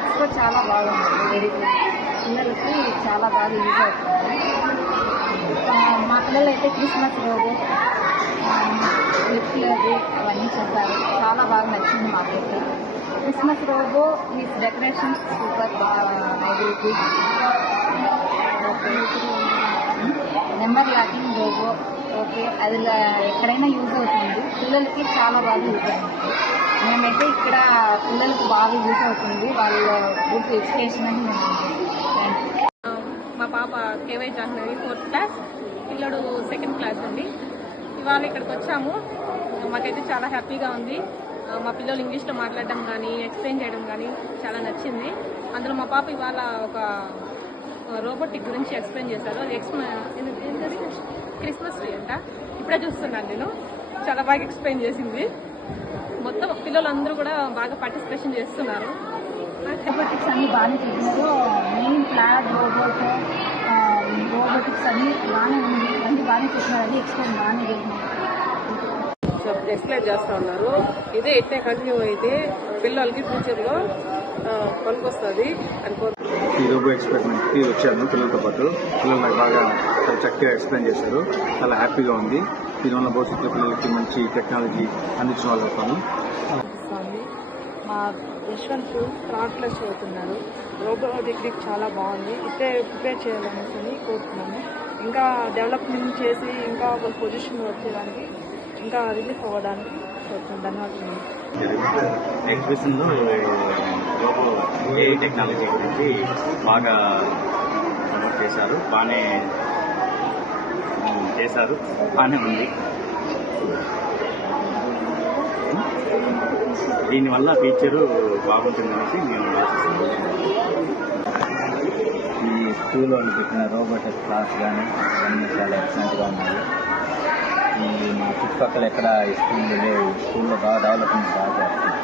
Kids కూడా చాలా బాగుంటుంది. పిల్లలకి చాలా బాగా యూజ్ అవుతుంది. మా పిల్లలు అయితే క్రిస్మస్ రోజు లిప్లది అవన్నీ చెప్పారు. చాలా బాగా నచ్చింది మాకైతే. క్రిస్మస్ రోజు ఈ డెకరేషన్స్ సూపర్ బాగా. నెంబర్ లాకింగ్ లోగో ఓకే, అది ఎక్కడైనా యూజ్ అవుతుంది. పిల్లలకి చాలా బాగా యూజ్ అవుతుంది. మేమైతే ఇక్కడ పిల్లలకి బాగా యూజ్ అవుతుంది. వాళ్ళ గుడ్ ఎడ్యుకేషన్ అని మా పాప కేవై జాహ్నవి 4th క్లాస్, పిల్లడు 2nd క్లాస్ అండి. ఇవాళ ఇక్కడికి వచ్చాము. మాకైతే చాలా హ్యాపీగా ఉంది. మా పిల్లలు ఇంగ్లీష్లో మాట్లాడడం కానీ ఎక్స్ప్లెయిన్ చేయడం కానీ చాలా నచ్చింది. అందులో మా పాప ఇవాళ ఒక రోబోటిక్ గురించి ఎక్స్ప్లెయిన్ చేశారు. అది ఏంటది క్రిస్మస్ ట్రీ అంట. ఇప్పుడే చూస్తున్నాను నేను. చాలా బాగా ఎక్స్ప్లెయిన్ చేసింది. మొత్తం పిల్లలందరూ కూడా బాగా పార్టిసిపేషన్ చేస్తున్నారు. రోబోటిక్స్ అన్ని బాగానే చెప్పినారు. మెయిన్ ఫ్లాగ్ రోబోటిక్స్ అన్ని బాగానే ఉంది. అన్ని బాగానే చెప్పినారు. ఎక్స్ప్లెయిన్ బాగానే చేసినారు. ఎక్స్ప్లెయిన్ చేస్తూ ఉన్నారు. ఇదే ఇట్టే కంటిన్యూ అయితే పిల్లలకి ఫ్యూచర్లో పనికొస్తుంది అనుకో. ఈ రోబో ఎక్స్పెరిమెంట్కి వచ్చాను పిల్లలతో పాటు. పిల్లలు నాకు బాగా చాలా చక్కగా ఎక్స్ప్లెయిన్ చేశారు. చాలా హ్యాపీగా ఉంది. దీనివల్ల భవిష్యత్తులో పిల్లలకి మంచి టెక్నాలజీ అందించిన వాళ్ళు అవుతాను. మా యశ్వంత్ 3rd క్లాస్ చదువుతున్నారు. రోబోటిక్ చాలా బాగుంది. ఇట్టే ప్రిపేర్ చేయాలనేసి కోరుతున్నాను. ఇంకా డెవలప్మెంట్ చేసి ఇంకా ఒక పొజిషన్ వచ్చేదానికి, ఇంకా రిలీఫ్ అవ్వడానికి ధన్యవాదాలు. ఎగ్జిబిషన్లో రోబో ఏఐ టెక్నాలజీ గురించి బాగా ప్రమోట్ చేశారు. బాగానే ఉంది. దీనివల్ల ఫీచరు బాగుంటుందనేసి మేము ఆశిస్తున్నాం. ఈ స్కూల్ వాళ్ళు పెట్టిన రోబోటిక్ క్లాస్ కానీ అన్నీ చాలా ఎక్సలెంట్గా ఉన్నాయి. ఈ మా చుట్టుపక్కల ఎక్కడ ఈ స్కూల్లో లేవు. స్కూల్లో బాగా డెవలప్మెంట్ బాగా చేస్తుంది.